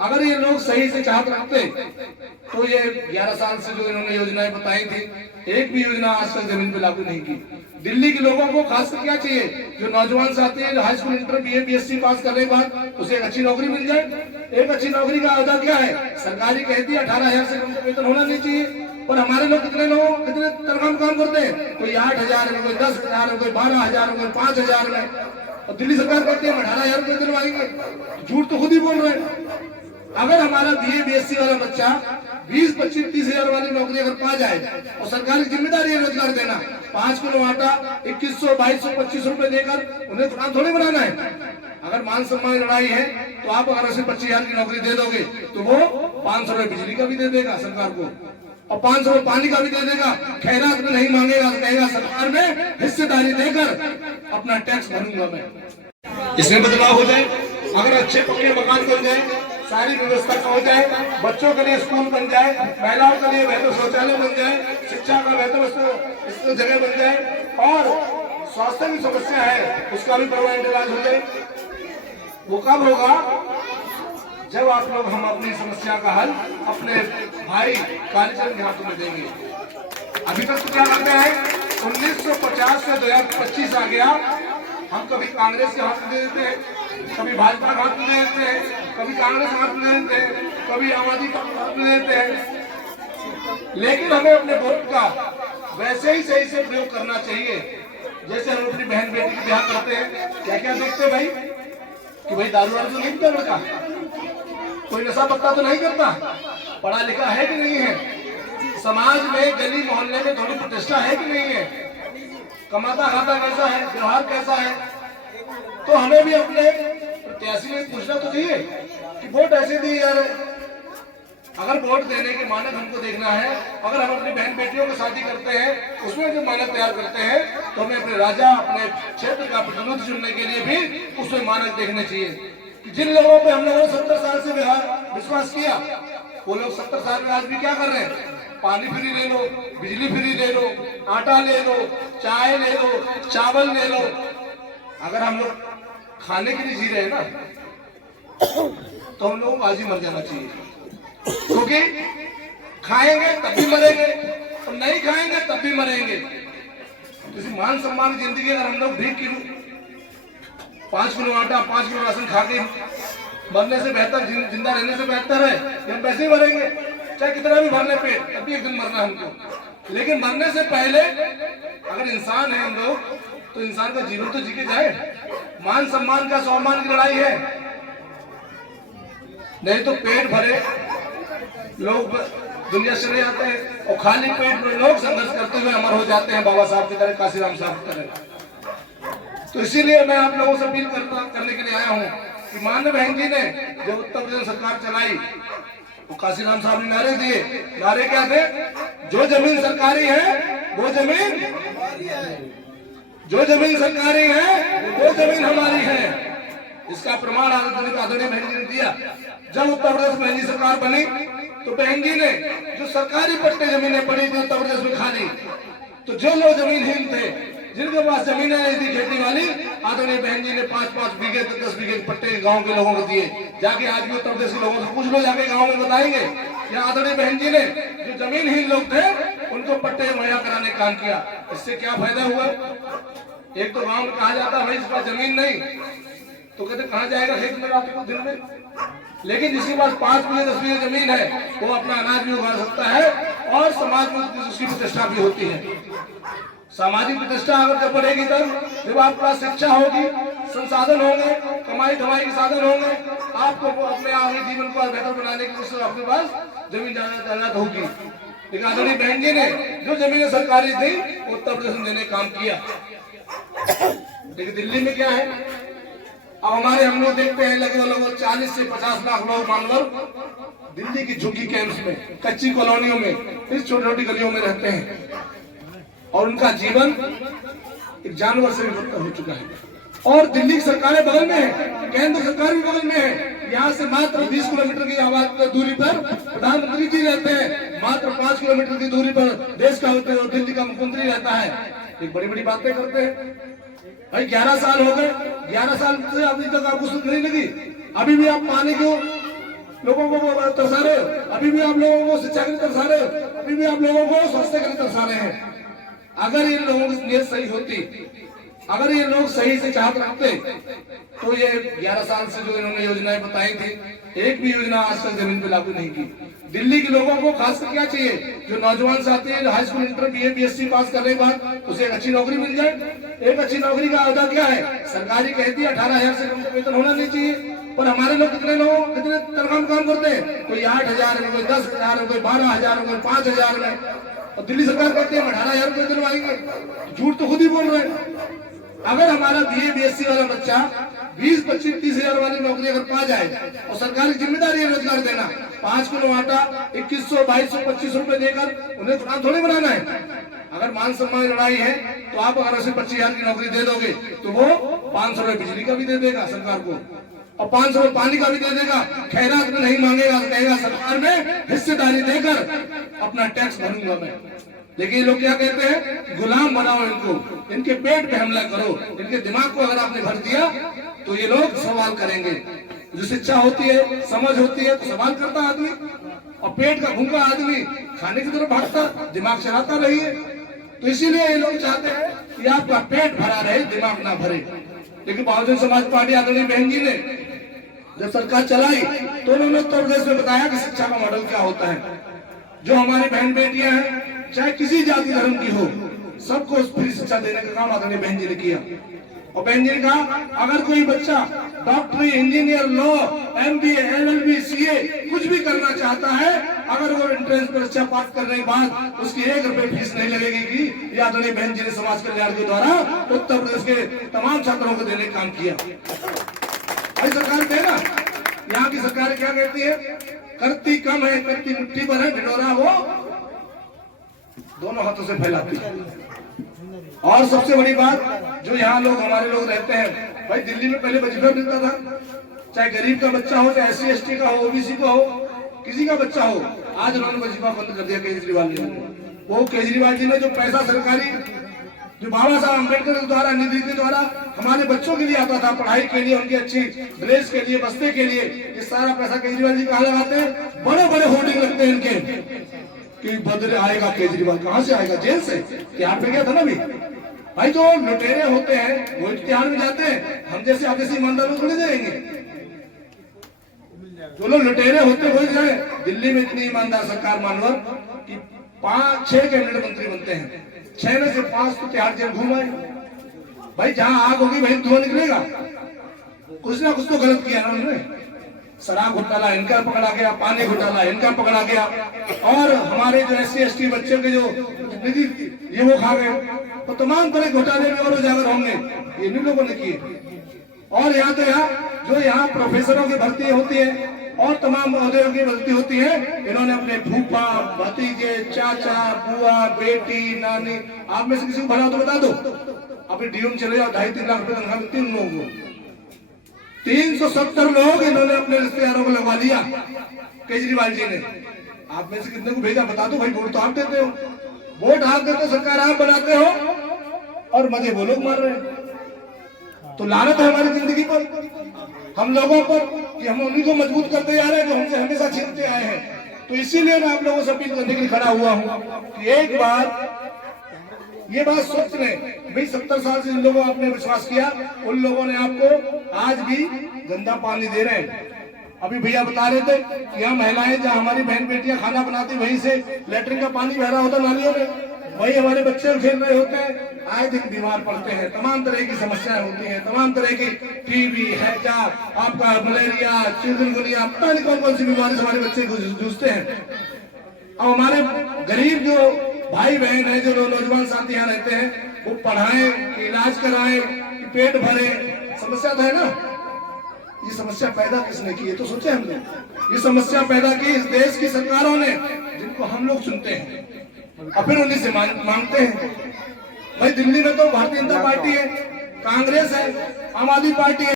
अगर ये लोग सही से चाहत रखते तो ये 11 साल से जो इन्होंने योजनाएं बताई थी, एक भी योजना आज तक जमीन पे लागू नहीं की। दिल्ली के लोगों को खासकर क्या चाहिए, जो नौजवान साथी है, जो high school, inter, BA, BSc pass करने के बाद उसे एक अच्छी नौकरी मिल जाए। एक अच्छी नौकरी का अहदा क्या है, सरकारी कहती है 18,000 से कम वेतन होना नहीं चाहिए, पर हमारे लोग कितने लोग कितने तनख्वाह में काम करते हैं, कोई 8,000 में, कोई 10,000 में, कोई 12,000 में, 5,000 में, और दिल्ली सरकार कहती है 18,000 रुपये दिलवाएंगे। झूठ तो खुद ही बोल रहे हैं। अगर हमारा बीए बीएससी वाला बच्चा 20, 25, 30,000 वाली नौकरी अगर पा जाए, और सरकार की जिम्मेदारी है रोजगार देना, 5 किलो आटा 2100, 2200, 2500 रुपए देकर उन्हें गुलाम थोड़ी बनाना है। अगर मान सम्मान लड़ाई है तो आप अगर उसे 25,000 की नौकरी दे दोगे तो वो 500 रुपए बिजली का भी दे देगा सरकार को, और 500 रुपए पानी का भी दे देगा। खैरात में नहीं मांगेगा तो कहेगा सरकार में हिस्सेदारी देकर अपना टैक्स भरूंगा मैं। इसमें बदलाव हो जाए। अगर अच्छे पक्के मकान बन जाए, सारी व्यवस्था हो जाए, बच्चों के लिए स्कूल बन जाए, महिलाओं के लिए बेहतर शौचालय बन जाए, शिक्षा का बेहतर जगह बन जाए, और स्वास्थ्य की समस्या है उसका भी परमानेंट इलाज हो जाए, वो कब होगा, जब आप लोग हम अपनी समस्या का हल अपने भाई कालीचरण के हाथों में देंगे। अभी तक तो क्या करते हैं, 1950 से 2025 आ गया, हम कभी कांग्रेस के हाथ में दे देते हैं, कभी भाजपा के हाथ में दे देते हैं, कभी कांग्रेस हाथ में दे देते हैं, कभी आम आदमी के हाथ में दे देते हैं। लेकिन हमें अपने वोट का वैसे ही सही से प्रयोग करना चाहिए जैसे हम अपनी बहन बेटी की ब्याह करते हैं। क्या क्या देखते हैं भाई, कि भाई दारू वारू तो नहीं पीता लड़का, कोई नशा पत्ता तो नहीं करता, पढ़ा लिखा है कि नहीं है, समाज में गली मोहल्ले में थोड़ी प्रतिष्ठा है कि नहीं है, कमाता खाता कैसा है, व्यवहार कैसा है। तो हमें भी अपने प्रत्याशी में पूछना तो चाहिए कि वोट ऐसे दी यार, अगर वोट देने के मानक हमको देखना है, अगर हम अपनी बहन बेटियों की शादी करते हैं उसमें जो मानक तैयार करते हैं, तो हमें अपने राजा, अपने क्षेत्र का प्रतिनिधि चुनने के लिए भी उसमें मानक देखने चाहिए। कि जिन लोगों पे हम लोगों ने 70 साल से विश्वास किया, वो लोग 70 साल में आज भी क्या कर रहे हैं, पानी फ्री ले लो, बिजली फ्री ले लो, आटा ले लो, चाय ले लो, चावल ले लो। अगर हम लोग खाने के लिए जी रहे हैं ना, तो हम लोगों को आज ही मर जाना चाहिए, क्योंकि खाएंगे तब भी मरेंगे और नहीं खाएंगे तब भी मरेंगे। किसी मान सम्मान की जिंदगी अगर हम लोग भीख की 5 किलो आटा 5 किलो राशन खा के मरने से बेहतर, जिंदा रहने से बेहतर है कि हम पैसे ही मरेंगे, चाहे कितना भी भरने पेट, तब भी एक दिन मरना हमको। लेकिन मरने से पहले अगर इंसान है हम लोग, तो इंसान का जीवन तो जी के जाए। मान सम्मान का स्वाभिमान की लड़ाई है, नहीं तो पेट भरे लोग दुनिया से चले जाते हैं और खाली पेट में लोग संघर्ष करते हुए अमर हो जाते हैं, बाबा साहब की तरह, काशीराम साहब की तरह। तो इसीलिए मैं आप लोगों से अपील करने के लिए आया हूँ कि माननीय बहन जी ने जो उत्तर प्रदेश सरकार चलाई, वो काशीराम साहब ने नारे दिए। नारे क्या थे, जो जमीन सरकारी है वो जमीन, जो जमीन सरकारी है वो जमीन हमारी है। इसका प्रमाण आदरणीय बहन जी ने दिया। जब उत्तर प्रदेश में बहन जी सरकार बनी तो बहन जी ने जो सरकारी पट्टे जमीनें पड़ी थी उत्तर प्रदेश में खाली, तो जो लोग जमीनहीन थे, जिनके पास जमीनें नहीं थी खेती वाली, आदरणीय बहन जी ने 5-5 बीघे 10 बीघे पट्टे गांव के लोगों को दिए। जाके आज भी उत्तर प्रदेश के लोगों से पूछ लो, जाके गांव में बताएंगे कि आदरणीय बहन जी ने जो जमीनहीन लोग थे उनको पट्टे मुहैया कराने का काम किया। इससे क्या फायदा हुआ, एक तो गांव में कहा जाता है भाई इसके पास जमीन नहीं, तो कहते कहाँ जाएगा खेत में रात को दिन में। लेकिन जिसके पास 5 बीघे 10 बीघे जमीन है वो अपना अनाज भी उगा सकता है और समाज में उसकी प्रतिष्ठा भी होती है। सामाजिक प्रतिष्ठा अगर जब बढ़ेगी तब आपके पास शिक्षा होगी, संसाधन होंगे, कमाई धमाई के साधन होंगे, आपको अपने आगे जीवन को बेहतर बनाने की कोशिश आपके पास जमीन जायदाद होगी। लेकिन आदरणीय बहन जी ने जो जमीनें सरकारी थी उत्तर प्रदेश में देने काम किया। लेकिन दिल्ली में क्या है, अब हमारे हम लोग देखते हैं लगे लोग 40 से 50 लाख लोग मानवर दिल्ली की झुग्गी कैंप्स में, कच्ची कॉलोनियों में, इस छोटी छोटी गलियों में रहते हैं और उनका जीवन एक जानवर से भी बदतर हो चुका है। और दिल्ली की सरकारें बगल में है, केंद्र सरकार भी बगल में है। यहाँ से मात्र 20 किलोमीटर की दूरी पर प्रधानमंत्री जी रहते हैं, मात्र 5 किलोमीटर की दूरी पर देश का होते हैं दिल्ली का मुख्यमंत्री रहता है। एक बड़ी बड़ी बातें करते हैं। भाई 11 साल हो गए, 11 साल से अभी तक आपको सुध नहीं लगी, अभी भी आप पानी को लोगों को वो तरसा रहे हो, अभी भी आप लोगों को शिक्षा के लिए तरसा रहे हो, अभी भी आप लोगों को स्वास्थ्य के लिए तरसा रहे हैं। अगर इन लोगों की नीयत सही होती, अगर ये लोग सही से चाहत रखते, तो ये 11 साल से जो इन्होंने योजनाएं बताई थी, एक भी योजना आज तक जमीन पे लागू नहीं की। दिल्ली के लोगों को खासकर क्या चाहिए, जो नौजवान साथी है, high school, inter, BA, BSc pass करने के बाद उसे एक अच्छी नौकरी मिल जाए। एक अच्छी नौकरी का अहदा क्या है, सरकारी कहती है 18,000 से कम वेतन होना नहीं चाहिए, पर हमारे लोग कितने लोग कितने तनख्वाह काम करते हैं, कोई 8,000 में, कोई 10,000 में, कोई 12,000 में, 5,000 में, और दिल्ली सरकार कहती है 18,000 रुपये दिलवाएंगे। झूठ तो खुद ही बोल रहे हैं। अगर हमारा बीए बीएससी वाला बच्चा 20, 25, 30,000 वाली नौकरी अगर पा जाए, और सरकार की जिम्मेदारी है रोजगार देना, 5 किलो आटा 2100, 2200, 2500 रुपए देकर उन्हें गुलाम थोड़ी बनाना है। अगर मान सम्मान लड़ाई है, तो आप अगर उसे 25,000 की नौकरी दे दोगे, तो वो 500 रुपए बिजली का भी दे देगा सरकार को, और 500 रुपए पानी का भी दे देगा। खैरात में नहीं मांगेगा, कहेगा सरकार में हिस्सेदारी देकर अपना टैक्स भरूंगा मैं। लेकिन ये लोग क्या कहते हैं, गुलाम बनाओ इनको, इनके पेट पे हमला करो, इनके दिमाग को अगर आपने भर दिया तो ये लोग सवाल करेंगे। जो शिक्षा होती है, समझ होती है, तो सवाल करता आदमी, और पेट का भूखा आदमी खाने की तरफ भागता, दिमाग चलाता नहीं है। तो इसीलिए ये लोग चाहते हैं कि आपका पेट भरा रहे, दिमाग ना भरे। लेकिन बहुजन समाज पार्टी आदरणीय बहन जी ने जब सरकार चलाई, तो उन्होंने उत्तर प्रदेश में बताया कि शिक्षा का मॉडल क्या होता है। जो हमारी बहन बेटियां हैं, चाहे किसी जाति धर्म की हो, सबको फ्री शिक्षा देने का काम आदरणीय बहन जी ने किया। और बहन जी ने कहा, अगर कोई बच्चा डॉक्टरी, engineer, law, MBA, LLB, CA कुछ भी करना चाहता है, अगर वो एंट्रेंस परीक्षा पास करने के बाद उसकी 1 रुपए फीस नहीं लगेगी कि ये आदरणीय बहन जी ने समाज कल्याण के द्वारा उत्तर प्रदेश के तमाम छात्रों को देने का काम किया। भाई सरकार देना, यहाँ की सरकार क्या कहती है, करती कम है, करती मुट्ठी पर है, ढिंढोरा वो दोनों हाथों से फैलाती है। और सबसे बड़ी बात, जो यहाँ लोग हमारे लोग रहते हैं, भाई दिल्ली में पहले वजीफा मिलता था, चाहे गरीब का बच्चा हो, चाहे SC ST का हो, ओबीसी का हो, किसी का बच्चा हो। आज उन्होंने वजीफा बंद कर दिया केजरीवाल ने। वो केजरीवाल जी ने जो पैसा सरकारी, जो बाबा साहब अम्बेडकर के द्वारा, निधि के द्वारा हमारे बच्चों के लिए आता था, पढ़ाई के लिए, उनकी अच्छी ड्रेस के लिए, बस्ते के लिए, ये सारा पैसा केजरीवाल जी कहाँ लगाते हैं, बड़े बड़े होर्डिंग लगते हैं इनके कि बदले आएगा केजरीवाल। कहां से आएगा, जेल से। तिहाड़ में गया था ना भी। भाई जो लुटेरे होते हैं वो तिहाड़ में जाते हैं, हम जैसे आदेशी ईमानदार लोग थोड़ी देंगे। जो लोग लुटेरे होते वही जाए। दिल्ली में इतनी ईमानदार सरकार मानवर कि 5-6 कैबिनेट मंत्री बनते हैं, 6 में से 5 तो तिहाड़ जेल घूम आए। भाई जहां आग होगी वहीं धुआं निकलेगा। कुछ ना कुछ तो गलत किया ना उन्होंने। शराब घोटाला इनका पकड़ा गया, पानी घोटाला इनका पकड़ा गया, और हमारे जो SC ST बच्चों के जो निधि ये वो खा गए। तो तमाम तरह घोटाले में और उजागर होंगे, ये भी लोगों ने किए। और यहाँ तो जो यहाँ प्रोफेसरों की भर्ती होती है और तमाम औहदों की भर्ती होती है, इन्होंने अपने फूफा, भतीजे, चाचा, बुआ, बेटी, नानी, आप में से किसी को भरा तो बता दो। अभी DU में चले जाओ, 2.5-3 लाख रुपए तनख्वाह मिलती है उन लोगों को। 370 लोग इन्होंने अपने रिश्तेदारों को लगवा लिया केजरीवाल जी ने। आप में से कितने को भेजा बता दो भाई। वोट तो आप देते हो, वोट आप देते हो, सरकार आप बनाते हो, और मजे वो लोग मार रहे हैं। तो लानत है हमारी जिंदगी पर, हम लोगों पर, कि हम उन्हीं को मजबूत करते जा रहे हैं जो हमसे हमेशा छीनते आए हैं। तो इसीलिए मैं आप लोगों से अपील करने के लिए खड़ा हुआ हूँ कि एक बार ये बात सोच रहे, भाई 70 साल से जिन लोगों आपने विश्वास किया, उन लोगों ने आपको आज भी गंदा पानी दे रहे हैं। अभी भैया बता रहे थे कि यहाँ महिलाएं, जहाँ हमारी बहन बेटियां खाना बनाती, वहीं से लेटरिन का पानी बह रहा होता नालियों में, वही हमारे बच्चे खेल रहे होते हैं, आए दिन बीमार पड़ते हैं, तमाम तरह की समस्याएं होती हैं, तमाम तरह की टीबी, हैजा, आपका मलेरिया, चिकनगुनिया, पता नहीं कौन कौन सी बीमारी से हमारे बच्चे जूझते हैं। अब हमारे गरीब जो भाई बहन है, जो नौजवान साथी यहाँ रहते हैं, वो पढ़ाएं, इलाज कराएं, पेट भरे, समस्या तो है ना। ये समस्या पैदा किसने की है तो सोचे हमने। ये समस्या पैदा की इस देश की सरकारों ने, जिनको हम लोग चुनते हैं और फिर उन्हीं से मांगते हैं। भाई दिल्ली में तो भारतीय जनता पार्टी है, कांग्रेस है, आम आदमी पार्टी है।